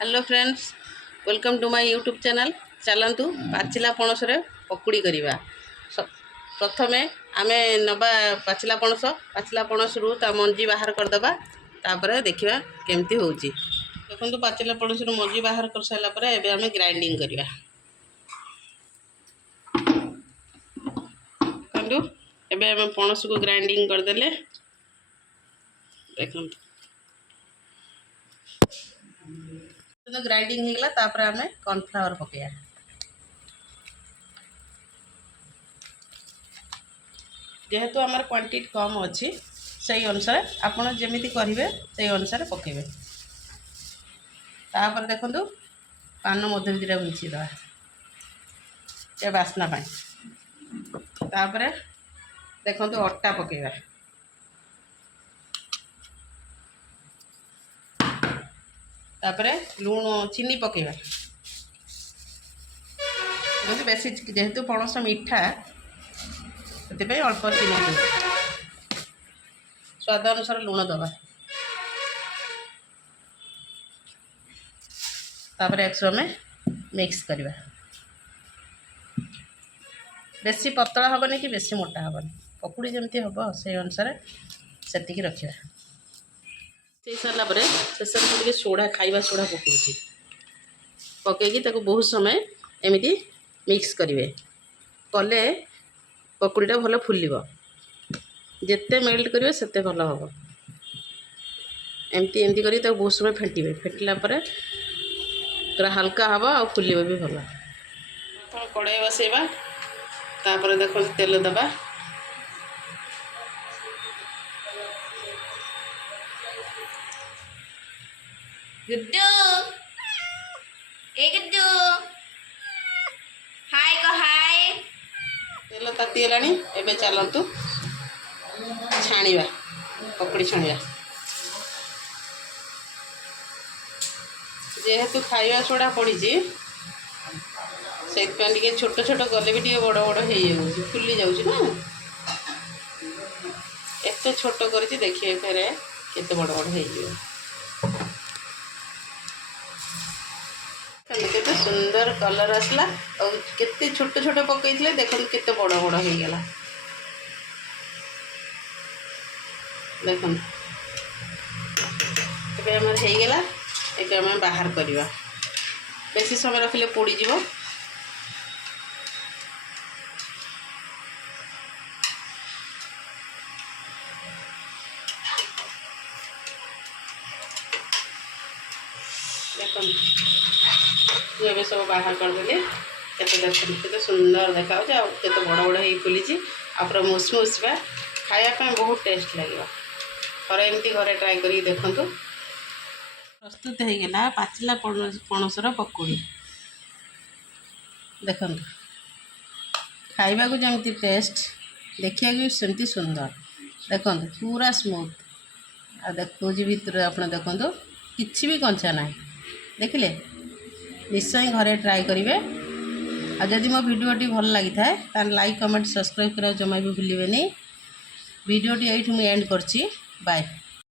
Hello friends, welcome to my YouTube channel. चलतु पाचिला पणस पकुड़ी करवा। प्रथमे आमे नबा पाचिला पणस रु ता मंजी बाहर करदबा। तापर देखिबा केमती होउची। देखंतु पाचिला पणस रु मंजी बाहर कर साइला परे एबे आमे ग्राइंडिंग करवा। कंदु एबे आमे पणस को ग्राइंडिंग कर देले। देखंतु तो ग्राइंडिंग हो गला। तापर आमे कॉर्नफ्लावर पकेया। जेहेतु आमर क्वांटिटी कम अच्छी से अनुसार आपड़ जमी करेंगे से अनुसार पकेबे। तापर देखंतु पान मधुरी दिरा मिशीदा ये बास्ना पाई। तापर देखंतु अट्टा पकेबा। तापर लूण चीनी पकेबा। बेसी जेहेतु पणस मीठा से अल्प चीनी स्वाद अनुसार लूण दबा। तापर एक समय मिक्स करवा। बेसी पतला हेनी कि बेसी मोटा हेनी, पकुड़ी जमती हम से अनुसार से रखा। सारापर शेष में सोडा खाଇବା सोडा पकई बहुत समय एमती मिक्स करेंगे। कले पकुड़ीटा भल फुल जिते मेल्ट करेंगे सेते भल हम। एमती एमती कर बहुत समय फेंटे। फेटिला पूरा हल्का हम आ फुल भी भल। कड़ाई बसैबा। तापर देख तेल दबा। गुड्डू ए गुड्डू हाय को हाय। तेल तातीगला। एबे चलतु छाणीबा पकुड़ी छाणीबा। जेहेतु खाଇବା सोडा पड़ी से छोट छोट गले भी टे बड़ बड़ हो फुली जाऊँ ना। एत छोट कर देखिए फेर केते बड़ बड़ हो। केते सुंदर कलर आसला और केते छोट छोट पकई देखो केते बड़ बड़ हो गला। देखो ये हो गला। ये आम बाहर करवा। बेसी समय रखिले पोड़ी जीवो। देखो ये सब बाहर करदेली। केते सुंदर देखा केते बड़ बड़ हो फुली पूरा मुसमुसवा खायापी बहुत टेस्ट लगे। थोड़े एमती घरे ट्राए कर देखु। प्रस्तुत हो गला पाचिला पणसर पकुड़ी। देखो खाइबा को जमी टेस्ट देखिए भी सेमती सुंदर। देखो पूरा स्मूथ आ देखो भीतर आप देखो किसी भी कंचा ना। देखिले निश्चय घरे ट्राए करेंगे। आदि मो भिडियोटी भल लगी था लाइक कमेंट सब्सक्राइब करा जमा भी भूलें। भिडियोटी ये एंड करछि। बाय।